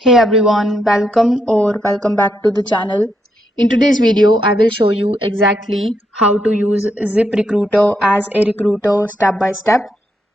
Hey everyone, welcome back to the channel. In today's video, I will show you exactly how to use ZipRecruiter as a recruiter step by step.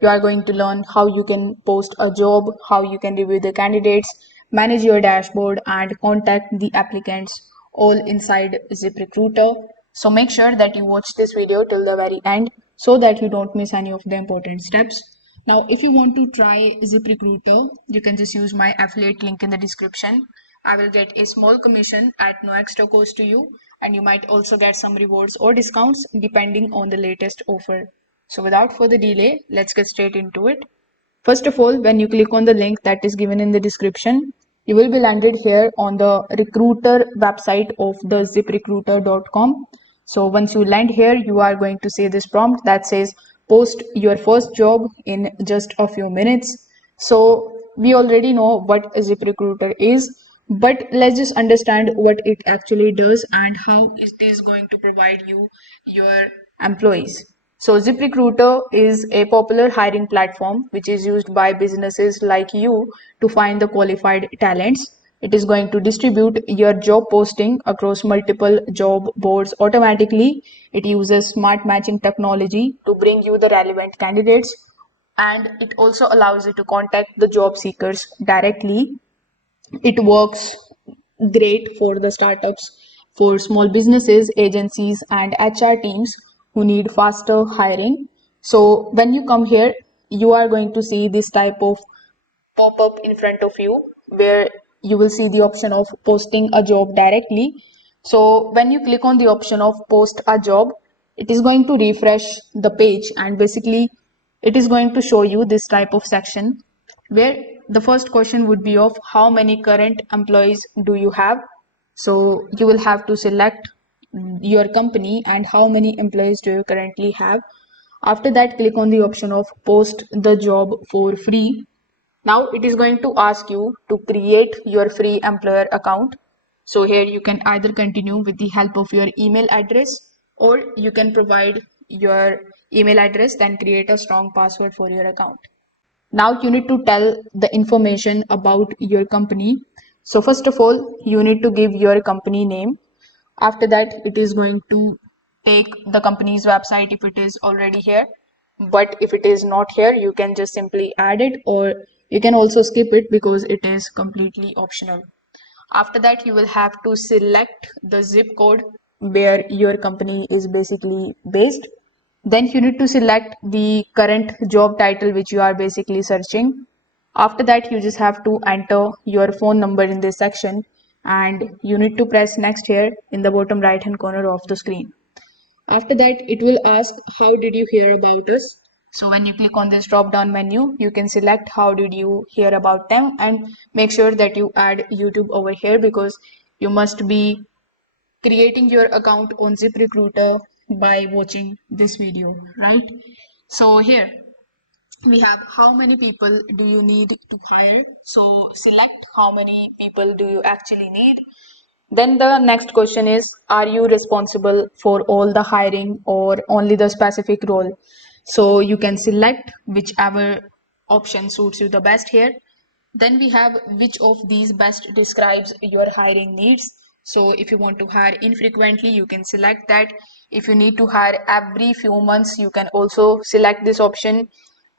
You are going to learn how you can post a job, how you can review the candidates, manage your dashboard, and contact the applicants all inside ZipRecruiter. So make sure that you watch this video till the very end so that you don't miss any of the important steps. Now, if you want to try ZipRecruiter, you can just use my affiliate link in the description. I will get a small commission at no extra cost to you, and you might also get some rewards or discounts depending on the latest offer. So, without further delay, let's get straight into it. First of all, when you click on the link that is given in the description, you will be landed here on the recruiter website of the ziprecruiter.com. So once you land here, you are going to see this prompt that says post your first job in just a few minutes. So we already know what a ZipRecruiter is, but let's just understand what it actually does and how it is going to provide you your employees. So ZipRecruiter is a popular hiring platform which is used by businesses like you to find the qualified talents. It is going to distribute your job posting across multiple job boards automatically. It uses smart matching technology to bring you the relevant candidates, and it also allows you to contact the job seekers directly. It works great for the startups, for small businesses, agencies, and HR teams who need faster hiring. So when you come here, you are going to see this type of pop up in front of you where you will see the option of posting a job directly. So when you click on the option of post a job, it is going to refresh the page, and basically it is going to show you this type of section where the first question would be of how many current employees do you have. So you will have to select your company and how many employees do you currently have. After that, click on the option of post the job for free. Now it is going to ask you to create your free employer account. So here you can either continue with the help of your email address, or you can provide your email address, then create a strong password for your account. Now you need to tell the information about your company. So first of all, you need to give your company name. After that, it is going to take the company's website if it is already here. But if it is not here, you can just simply add it, or you can also skip it because it is completely optional. After that, you will have to select the zip code where your company is basically based. Then you need to select the current job title which you are basically searching. After that, you just have to enter your phone number in this section, and you need to press next here in the bottom right hand corner of the screen. After that, it will ask how did you hear about us. So when you click on this drop down menu, you can select how did you hear about them, and make sure that you add YouTube over here because you must be creating your account on ZipRecruiter by watching this video, right? So here we have how many people do you need to hire. So select how many people do you actually need. Then the next question is, are you responsible for all the hiring or only the specific role? So you can select whichever option suits you the best here. Then we have which of these best describes your hiring needs. So if you want to hire infrequently, you can select that. If you need to hire every few months, you can also select this option.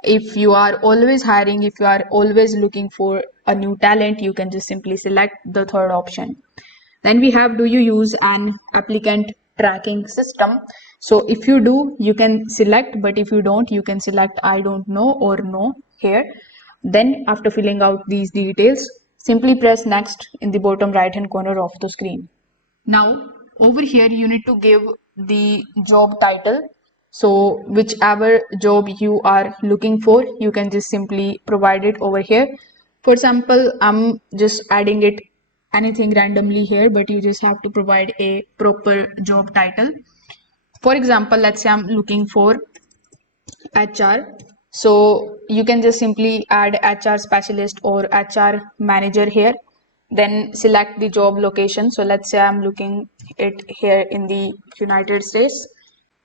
If you are always hiring, if you are always looking for a new talent, you can just simply select the third option. Then we have, do you use an applicant tracking system? So if you do, you can select, but if you don't, you can select I don't know or no here. Then after filling out these details, simply press next in the bottom right hand corner of the screen. Now over here, you need to give the job title. So whichever job you are looking for, you can just simply provide it over here. For example, I'm just adding it anything randomly here, but you just have to provide a proper job title. For example, let's say I'm looking for HR. So you can just simply add HR specialist or HR manager here. Then select the job location. So let's say I'm looking it here in the United States.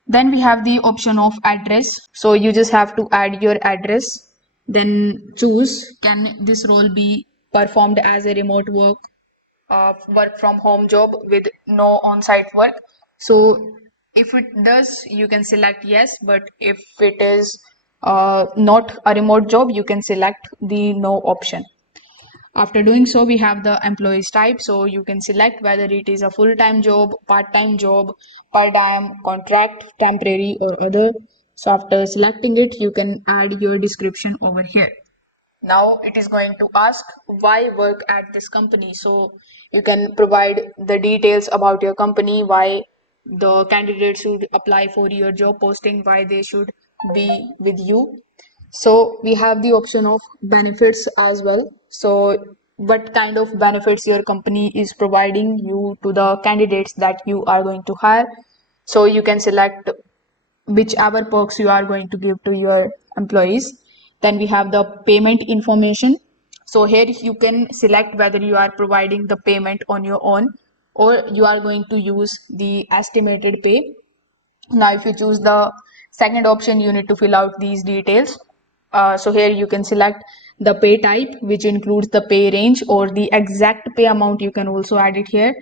Then we have the option of address. So you just have to add your address. Then choose, can this role be performed as a remote work from home job with no on-site work. So if it does, you can select yes, but if it is not a remote job, you can select the no option. After doing so, we have the employees type. So you can select whether it is a full-time job, part-time job, part-time, contract, temporary, or other. So after selecting it, you can add your description over here. Now it is going to ask why work at this company. So you can provide the details about your company, why the candidates should apply for your job posting, why they should be with you. So we have the option of benefits as well. So what kind of benefits your company is providing you to the candidates that you are going to hire. So you can select whichever perks you are going to give to your employees. Then we have the payment information. So here you can select whether you are providing the payment on your own or you are going to use the estimated pay. Now if you choose the second option, you need to fill out these details. So here you can select the pay type, which includes the pay range or the exact pay amount. You can also add it here.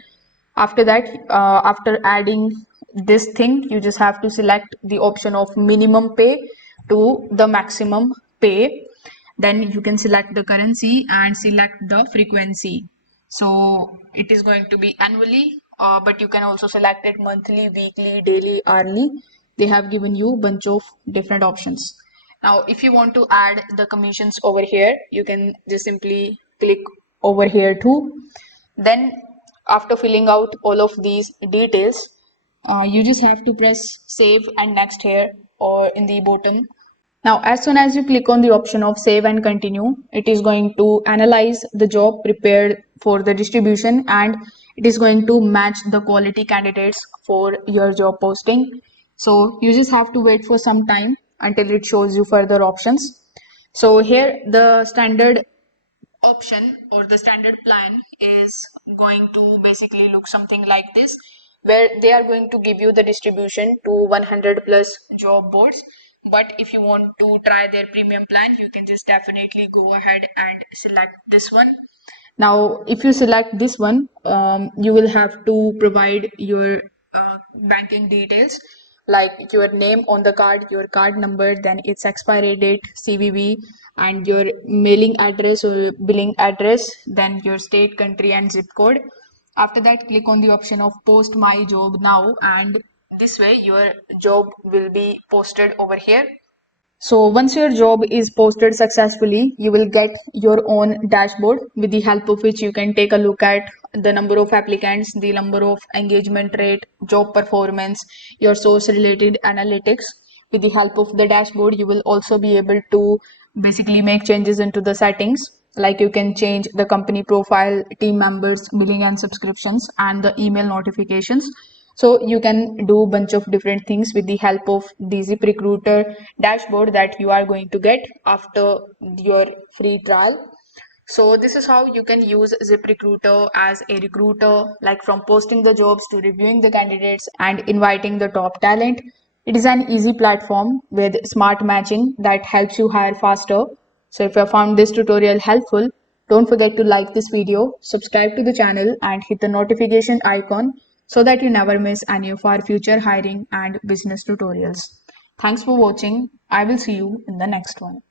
After that, after adding this thing, you just have to select the option of minimum pay to the maximum pay. Then you can select the currency and select the frequency. So it is going to be annually, but you can also select it monthly, weekly, daily, hourly. They have given you a bunch of different options. Now, if you want to add the commissions over here, you can just simply click over here too. Then after filling out all of these details, you just have to press save and next here or in the bottom. Now, as soon as you click on the option of save and continue, it is going to analyze the job prepared for the distribution and it is going to match the quality candidates for your job posting. So you just have to wait for some time until it shows you further options. So here the standard option or the standard plan is going to basically look something like this, where they are going to give you the distribution to 100 plus job boards. But if you want to try their premium plan, you can just definitely go ahead and select this one. Now if you select this one, you will have to provide your banking details like your name on the card, your card number, then its expiry date, CVV, and your mailing address or billing address, then your state, country, and zip code. After that, click on the option of post my job now, and this way your job will be posted over here. So once your job is posted successfully, you will get your own dashboard with the help of which you can take a look at the number of applicants, the number of engagement rate, job performance, your source related analytics. With the help of the dashboard, you will also be able to basically make changes into the settings. Like you can change the company profile, team members, billing and subscriptions, and the email notifications. So you can do a bunch of different things with the help of the ZipRecruiter dashboard that you are going to get after your free trial. So this is how you can use ZipRecruiter as a recruiter, like from posting the jobs to reviewing the candidates and inviting the top talent. It is an easy platform with smart matching that helps you hire faster. So if you have found this tutorial helpful, don't forget to like this video, subscribe to the channel and hit the notification icon so that you never miss any of our future hiring and business tutorials. Thanks for watching. I will see you in the next one.